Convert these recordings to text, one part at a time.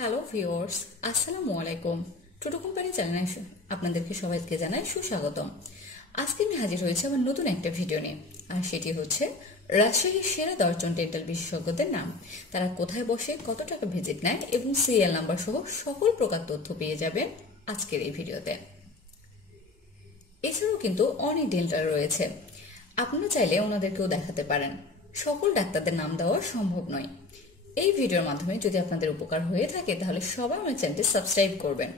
Hello viewers, আসসালামু আলাইকুম। টোটো company চ্যানেলে আপনাদেরকে সবাইকে জানাই সুস্বাগতম। আজকে আমি হাজির হয়েছি আমার নতুন একটা ভিডিও নিয়ে, আর সেটি হচ্ছে রাজশাহীর সেরা 10 জন ডেন্টাল বিশেষজ্ঞদের নাম, তারা কোথায় বসে, কত টাকা ভিজিট নেয় এবং সিরিয়াল নাম্বার সহ সকল প্রকার তথ্য পেয়ে যাবেন আজকের এই ভিডিওতে। এছাড়াও কিন্তু অনেক ডেন্টাল রয়েছে, আপনারা চাইলে ওনাদেরকেও দেখাতে পারেন। সকল ডাক্তারদের নাম দেওয়া সম্ভব নয়। এই ভিডিওর মাধ্যমে যদি আপনাদের উপকার হয়ে থাকে তাহলে সবাই আমার চ্যানেলটি সাবস্ক্রাইব করবেন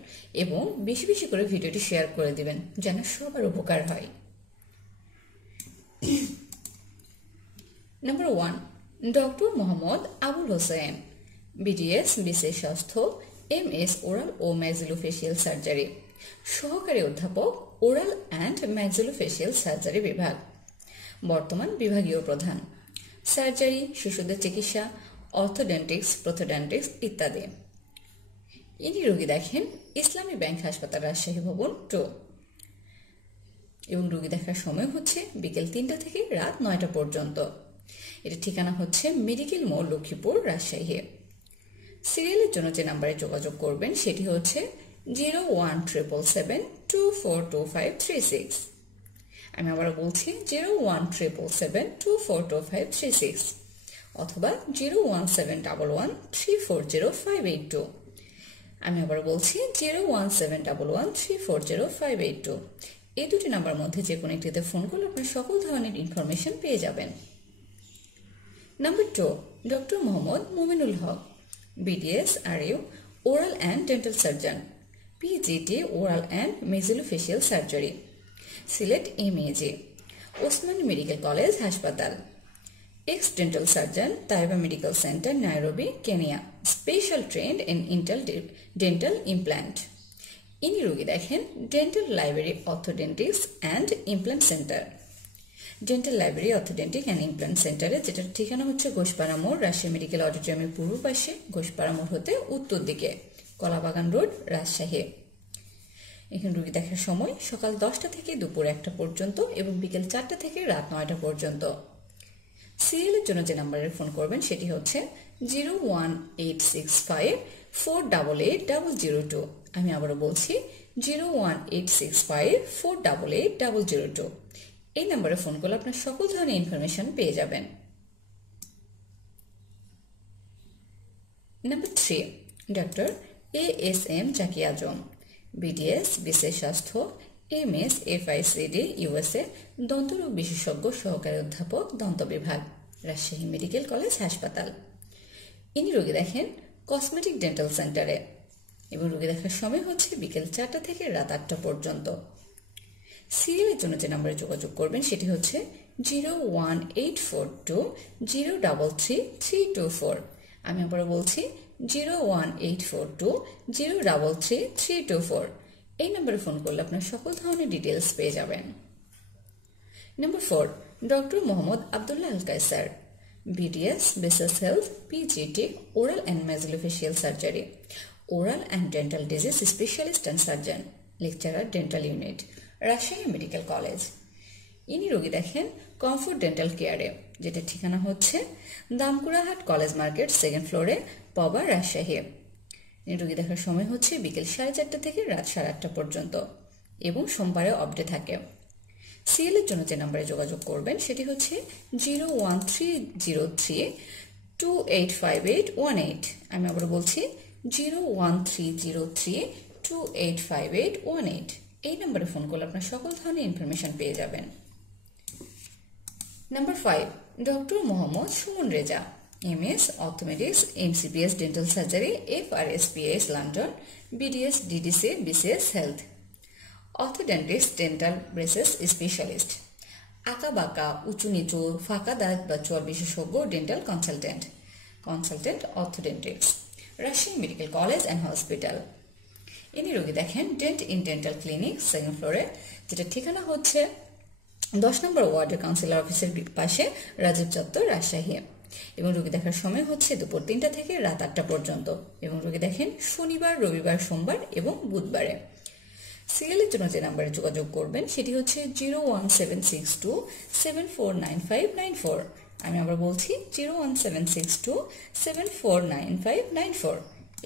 এবং বেশি বেশি করে ভিডিওটি শেয়ার করে দিবেন যেন সবার উপকার হয়। Number 1, doctor Mohammad Abul Hossain, BDS বিশেষ স্বাস্থ্য, এমএস ওরাল ও ম্যাক্সিলোফেশিয়াল সার্জারি, সহকারী অধ্যাপক ওরাল অ্যান্ড ম্যাক্সিলোফেশিয়াল সার্জারি বিভাগ, বর্তমান বিভাগীয় প্রধান, সার্জারি, শিশুদের চিকিৎসা, অর্থোডেন্টিক্স, প্রোথোডেন্টিক্স ইত্যাদি। ইনি রোগী দেখেন ইসলামী ব্যাংক হাসপাতাল, রাজশাহী ভবন 2, এবং রোগী দেখার সময় হচ্ছে বিকেল 3টা থেকে রাত 9টা পর্যন্ত। এর ঠিকানা হচ্ছে মেডিকেল মোড়, লক্ষ্মীপুর, রাজশাহী। সিরিয়ালের জন্য যে নাম্বারে যোগাযোগ করবেন সেটি হচ্ছে 01777242536। আমি আবার বলছি 01777242536 অথবা 01711340582। আমি আবার বলছি 01711340582। এই দুটি নাম্বার মধ্যে যে কোনো একটিতে ফোন করলে আপনার সকল ধরনের ইনফরমেশন পেয়ে যাবেন। Number 2, doctor Mohammad Muminul Haque, BDS RU oral and dental surgeon, PGT oral and maxillofacial surgery, Sylhet MAG, Osmani medical college হাসপাতাল, ex dental surgeon, Taiba medical centre, Nairobi, Kenya, special trained in dental implant. ইনি রোগী দেখেন dental library orthodontics and implant centre. Dental library orthodontic and implant সেন্টারে, যেটার ঠিকানা হচ্ছে ঘোষপাড়া মোড়, Rajshahi medical অডিটোরিয়ামের পূর্ব পাশে, ঘোষপাড়া মোড় হতে উত্তর দিকে, কলাবাগান রোড, রাজশাহী। এখানে রোগী দেখার সময় সকাল 10টা থেকে দুপুর 1টা পর্যন্ত এবং বিকেল 4টা থেকে রাত 9টা পর্যন্ত। সিরিয়ালের জন্য যে নাম্বারে ফোন করবেন সেটি হচ্ছে 01865488002। আমি আবারও বলছি 01865488002। এই নাম্বারে ফোন করলে আপনার সকল ধরনের ইনফরমেশন পেয়ে যাবেন। নাম্বার 3, ডক্টর ASM জাকি আজম, বিডিএস বিশেষ স্বাস্থ্য, এমএস এফআইসিডি ইউএসএ, দন্তরোগ বিশেষজ্ঞ, সহকারী অধ্যাপক, দন্ত বিভাগ, রাজশাহী মেডিকেল কলেজ হাসপাতাল। ইনি রোগী দেখেন কসমেটিক ডেন্টাল সেন্টারে এবং রোগী দেখার সময় হচ্ছে বিকেল 4টা থেকে রাত 8টা পর্যন্ত। সিরিয়ালের জন্য যে নাম্বারে যোগাযোগ করবেন সেটি হচ্ছে 01842033324। আমি আবার বলছি 01842033324। এই নাম্বারে ফোন করলে আপনার সকল ধরনের ডিটেলস পেয়ে যাবেন। নাম্বার 4, ডক্টর মোহাম্মদ আবদুল্লাহ আল কায়সার, বিডিএস বিশেষ health, PGT oral and maxillofacial surgery, oral and dental disease specialist and surgeon, lecturer, dental unit, Rajshahi medical college. ইনি রোগী দেখেন কমফোর্ট ডেন্টাল কেয়ারে, যেটা ঠিকানা হচ্ছে দামকুড়াহাট কলেজ মার্কেট, 2nd ফ্লোরে, পবা, রাজশাহী। ইনি রোগী দেখার সময় হচ্ছে বিকেল 4:30টা থেকে রাত 8:30টা পর্যন্ত এবং সোমবারে অফডে থাকে। সিএলের জন্য যে নাম্বারে যোগাযোগ করবেন সেটি হচ্ছে 01303285818। আমি আবার বলছি 01303285818। এই নাম্বারে ফোন করলে আপনার সকল ধরনের ইনফরমেশন পেয়ে যাবেন। Number 5, doctor Mohammad Suman Reza, MS orthodontics, MCPS dental surgery, FRSPS London, BDS DDC BCS health, orthodontics dental braces specialist, আঁকা বাঁকা, উঁচু নিচু, ফাঁকা দাঁত বা চোয়াল বিশেষজ্ঞ, dental consultant orthodontics, Rajshahi medical college and hospital. ইনি রোগী দেখেন dent in dental clinic, 2nd ফ্লোরে, যেটা ঠিকানা হচ্ছে 10 নম্বর ওয়ার্ডের কাউন্সিলর অফিসের পাশে, রাজীব চত্বর, রাজশাহী। এবং রোগী দেখার সময় হচ্ছে দুপুর 3টা থেকে রাত 8টা পর্যন্ত এবং রোগী দেখেন শনিবার, রবিবার, সোমবার এবং বুধবারে। সিরিয়ালের জন্য যে নাম্বারে যোগাযোগ করবেন সেটি হচ্ছে 01762749594। আমি আবার বলছি 01762749594।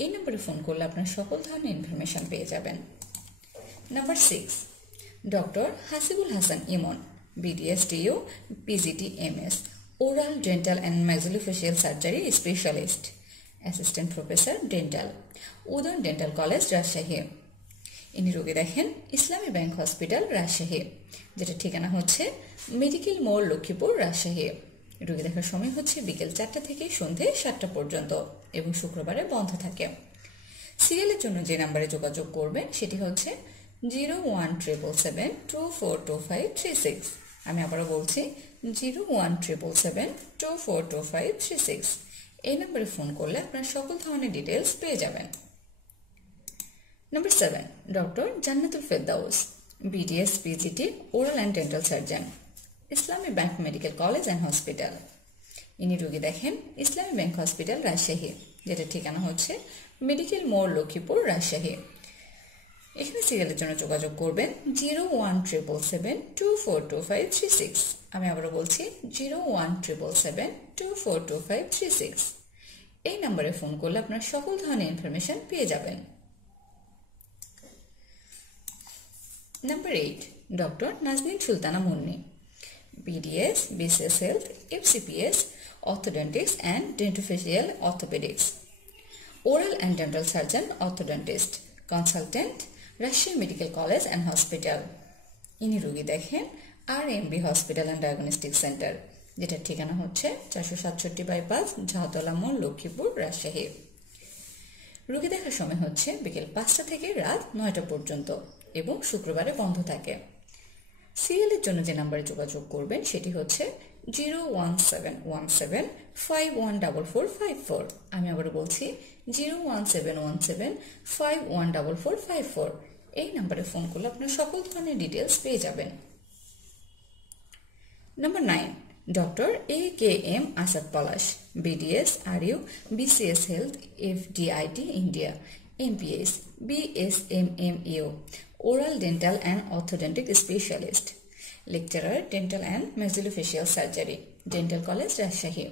এই নম্বরে ফোন করলে আপনার সকল ধরনের ইনফরমেশন পেয়ে যাবেন। Number 6, doctor Hasibul Hasan Emon, BDSDU, PGT MS, oral dental and maxillofacial surgery specialist, assistant professor dental, Udayan dental college, Rajshahi. ইনি রোগী দেখেন ইসলামী ব্যাংক হসপিটাল, রাজশাহী, যেটা ঠিকানা হচ্ছে মেডিকেল মোড়, লক্ষ্মীপুর, রাজশাহী। রোগী দেখার সময় হচ্ছে বিকেল 4টা থেকে সন্ধে 7টা পর্যন্ত এবং শুক্রবারে বন্ধ থাকে। সিরিয়ালের জন্য যে নাম্বারে যোগাযোগ করবেন সেটি হচ্ছে 01777242536। আমি আবারও বলছি 01777242536। এই নাম্বারে ফোন করলে আপনার সকল ধরনের ডিটেলস পেয়ে যাবেন। Number 7, doctor Jannatul Ferdous, BDS PGT, oral and dental surgeon, Islami bank medical college and hospital. ইনি রোগী দেখেন ইসলামী ব্যাংক হসপিটাল, রাজশাহী, যেটা ঠিকানা হচ্ছে মেডিকেল মোড়, লক্ষ্মীপুর, রাজশাহী। এখানে সিরিয়ালের জন্য যোগাযোগ করবেন 01777242536। আমি আবারও বলছি 01777242536। এই নাম্বারে ফোন করলে আপনার সকল ধরনের ইনফরমেশন পেয়ে যাবেন। Number 8, doctor Nazneen Sultana Munni, BDS, BCS Health, FCPS, Orthodontics and Dentofacial Orthopedics, Oral and Dental Surgeon, Orthodontist, Consultant, Rajshahi medical college and hospital. ইনি রোগী দেখেন RMB hospital and diagnostic centre, যেটার ঠিকানা হচ্ছে 467 বাইপাস, ঝাউতলা মোড়, লক্ষ্মীপুর, রাজশাহী। রোগী দেখার সময় হচ্ছে বিকেল 5টা থেকে রাত 9টা পর্যন্ত এবং শুক্রবারে বন্ধ থাকে। সিরিয়ালের জন্য যে নাম্বারে যোগাযোগ করবেন সেটি হচ্ছে 01717514454। আমি আবার বলছি 01717514454। এই নাম্বারে ফোন করলে আপনার সকল ধরনের ডিটেলস পেয়ে যাবেন। Number 9, doctor AKM Asad Palash, BDS RU, BCS Health, FDIT India, MPS, BSMMU, Oral Dental and Orthodontic Specialist, Lecturer, Dental and Maxillofacial Surgery, Dental College, Rajshahi.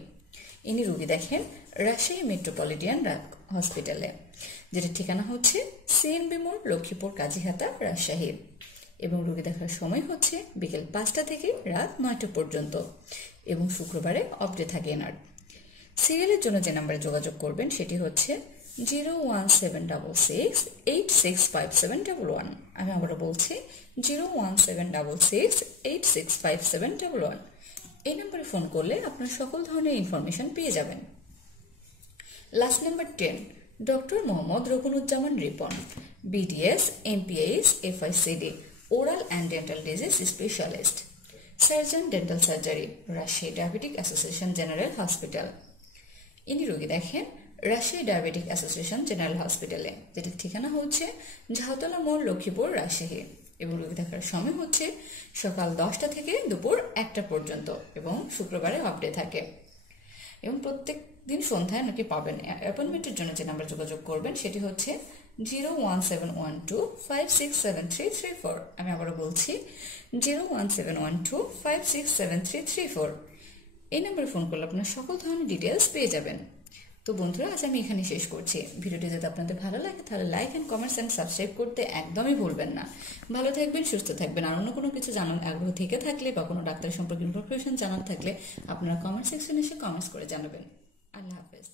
ইনি রোগী দেখেন রাজশাহী মেট্রোপলিটন হসপিটালে, যেটা ঠিকানা হচ্ছে CNB মোড়, লক্ষ্মীপুর, কাজীহাতা, রাজশাহী। এবং রোগী দেখার সময় হচ্ছে বিকেল 5টা থেকে রাত 9টা পর্যন্ত এবং শুক্রবারে অফ ডে থাকে এনার। সিরিয়ালের জন্য যে নাম্বারে যোগাযোগ করবেন সেটি হচ্ছে 01766865711। আমি আবারও বলছি 01766865711। এই নাম্বারে ফোন করলে আপনার সকল ধরনের ইনফরমেশন পেয়ে যাবেন। Last number 10, doctor Mohammad Rokunuzzaman Ripon, BDS, MPAS, FICD, oral and dental disease specialist, surgeon, dental surgery, Rajshahi diabetic association general hospital. ইনি রোগী দেখেন রাজশাহী ডায়াবেটিক অ্যাসোসিয়েশন জেনারেল হসপিটালে, যেটির ঠিকানা হচ্ছে ঝাউতলা মোড়, লক্ষ্মীপুর, রাজশাহী। এবং রোগী দেখার সময় হচ্ছে সকাল 10টা থেকে দুপুর 1টা পর্যন্ত এবং শুক্রবারে অফ ডে থাকে। এবং প্রত্যেক দিন সন্ধ্যায় নাকি পাবেন। অ্যাপয়েন্টমেন্টের জন্য যে নাম্বার যোগাযোগ করবেন সেটি হচ্ছে 01712567334। আমি আবারও বলছি 01712567334। এই নাম্বারে ফোন করলে আপনার সকল ধরনের ডিটেলস পেয়ে যাবেন। তো বন্ধুরা, আজ আমি এখানে শেষ করছি। ভিডিওটি যদি আপনাদের ভালো লাগে তাহলে like and comments and subscribe করতে একদমই ভুলবেন না। ভালো থাকবেন, সুস্থ থাকবেন। আর অন্য কোনো কিছু জানার আগ্রহ থেকে থাকলে বা কোনো ডাক্তার সম্পর্কে ইনফরমেশন জানার থাকলে আপনারা কমেন্ট সেকশনে এসে কমেন্টস করে জানাবেন। আল্লাহ হাফেজ।